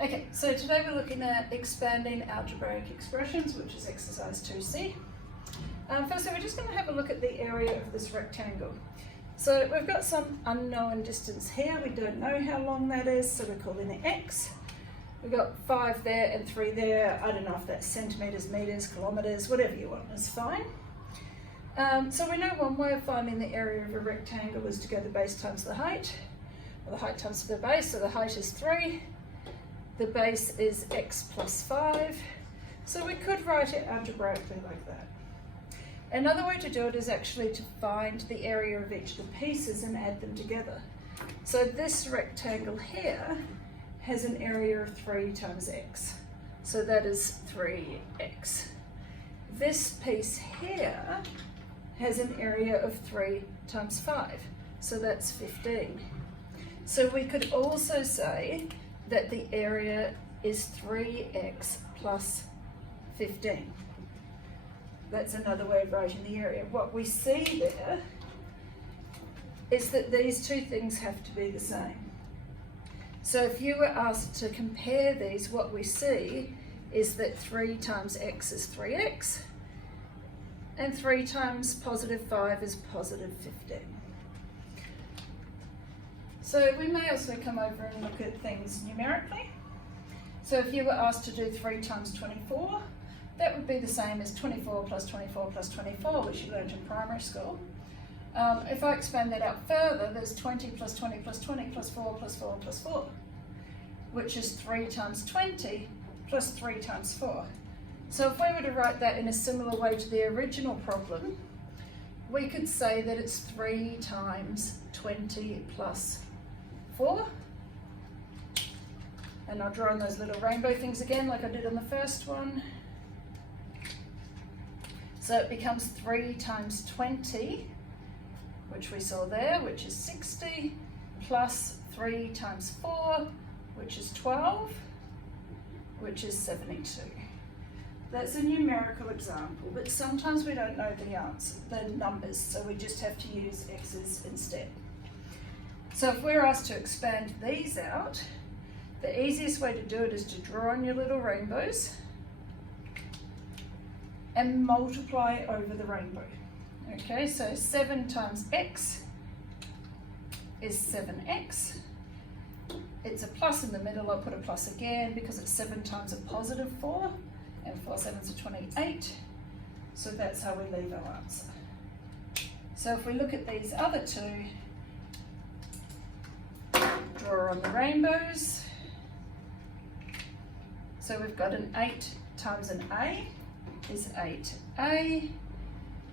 Okay, so today we're looking at expanding algebraic expressions, which is exercise 2C. Firstly, we're just going to have a look at the area of this rectangle. So we've got some unknown distance here. We don't know how long that is, so we're calling it x. We've got 5 there and 3 there. I don't know if that's centimetres, metres, kilometres, whatever you want is fine. So we know one way of finding the area of a rectangle is to go the base times the height, or the height times the base. So the height is 3. The base is x plus 5, so we could write it algebraically like that. Another way to do it is actually to find the area of each of the pieces and add them together. So this rectangle here has an area of 3 times x, so that is 3x. This piece here has an area of 3 times 5, so that's 15. So we could also say that the area is 3x plus 15. That's another way of writing the area. What we see there is that these two things have to be the same. So if you were asked to compare these, what we see is that 3 times x is 3x, and 3 times positive 5 is positive 15. So we may also come over and look at things numerically. So if you were asked to do 3 times 24, that would be the same as 24 plus 24 plus 24, which you learned in primary school. If I expand that out further, there's 20 plus 20 plus 20 plus 4 plus 4 plus 4, which is 3 times 20 plus 3 times 4. So if we were to write that in a similar way to the original problem, we could say that it's 3 times 20 plus 4, and I'll draw on those little rainbow things again like I did on the first one. So it becomes 3 times 20, which we saw there, which is 60, plus 3 times 4, which is 12, which is 72. That's a numerical example, but sometimes we don't know the answer, the numbers, so we just have to use x's instead. So if we're asked to expand these out, the easiest way to do it is to draw on your little rainbows and multiply over the rainbow. Okay, so 7 times x is 7x. It's a plus in the middle. I'll put a plus again because it's 7 times a positive 4, and 4 sevens are 28. So that's how we leave our answer. So if we look at these other two, draw on the rainbows. So we've got an 8 times an a is 8a.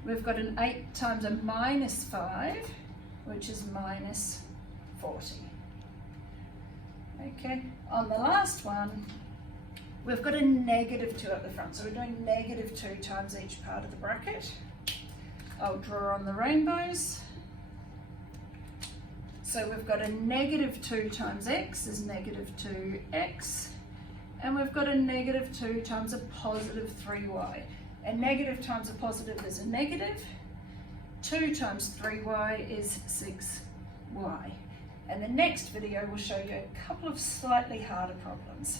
We've got an 8 times a minus 5, which is minus 40. Okay, on the last one, we've got a negative 2 at the front, so we're doing negative 2 times each part of the bracket. I'll draw on the rainbows. So we've got a negative 2 times x is negative 2x, and we've got a negative 2 times a positive 3y. And negative times a positive is a negative. 2 times 3y is 6y. And the next video will show you a couple of slightly harder problems.